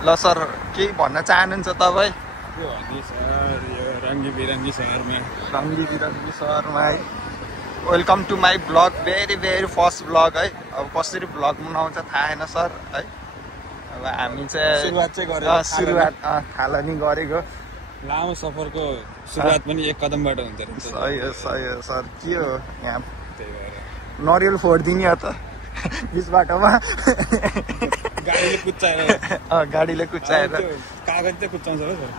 ल सर केही भन्न चाहनुहुन्छ तपाईँ? रङ्गी बिरङ्गी सहरमा है। Welcome to my blog, very first blog है। अब कसरी ब्लग बनाउँछ थाहा छैन सर है। अब हामी चाहिँ सुरुवात थालनी गरेको। लामो सफरको सुरुवात पनि एक कदमबाट हुन्छ। सही हो सर। के हो यहाँ नरिवल फोडिदिने हो त बिच बाटोमा गाडीले कुच्चाएर कागज चाहिँ कुच्चाउँछ हो सर।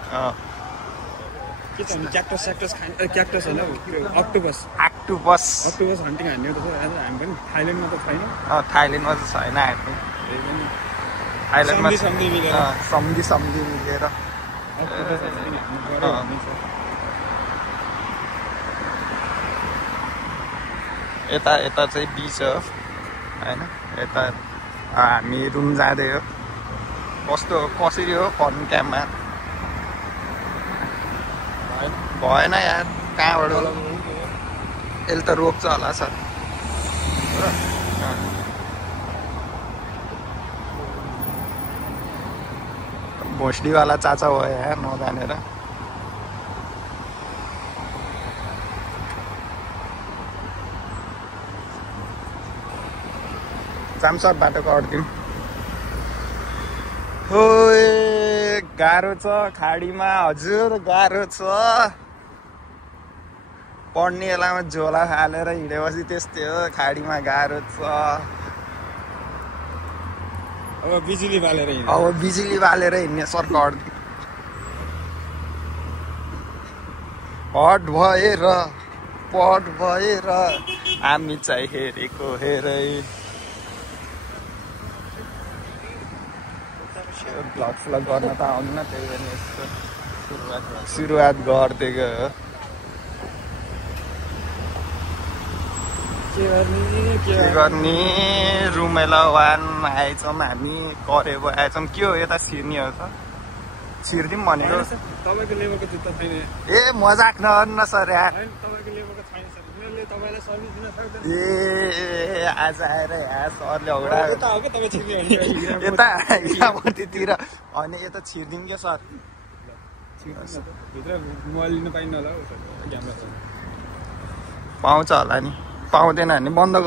के छ क्याक्टस क्याक्टस होइन अक्टोपस हन्टिङ हान्ने हो त सर। हामी पनि थाइल्यान्डमा त छैन। थाइल्यान्डमा त छैन हामी। थाइल्यान्डमा सम्धि मिलेर यता चाहिँ बिच हो होइन। यता हामी रुम जाँदै हो। कसरी हो फन क्याम्पमा? भएन यार, कहाँबाट यसले त रोक्छ होला सर। भोसडीवाला चाचा भयो यार नजानेर। जाम सर बाटोको अड्क्यौँ। हो गाह्रो छ खाडीमा हजुर, गाह्रो छ। पढ्ने बेलामा झोला हालेर हिँडेपछि त्यस्तै हो, खाडीमा गाह्रो छ। अब बिजुली बालेर हिँड्ने सर। हट भएर हामी चाहिँ हेरेको हेरै ब्लग गर्न त आउनु न, त्यही भएर यस्तो सुरुवात गरिदिएको हो। के गर्ने रुमेला वान आएछौँ हामी, करेबो आएछौँ। के हो यता छिर्ने हो त? छिर्दिउँ भनेको। तपाईँको लेभलको जुत्ता छैन। ए मजाक नगर्नु सर यार। तपाईँको लेभलको छैन सर। मैले तपाईँलाई सर्भिस दिन सक्दैन। ए आज आएर यहाँ सरले औडा यता हो क्या तपाईँ छिर्ने भने। यता हिरामतीतिर होइन, यता छिर्दिउँ क्या सर। भित्र मोबाइल लिनु पाइन्न होला हौ सर, क्यामेरा पाउँछ होला नि, पाउँदैन भने बन्द गर।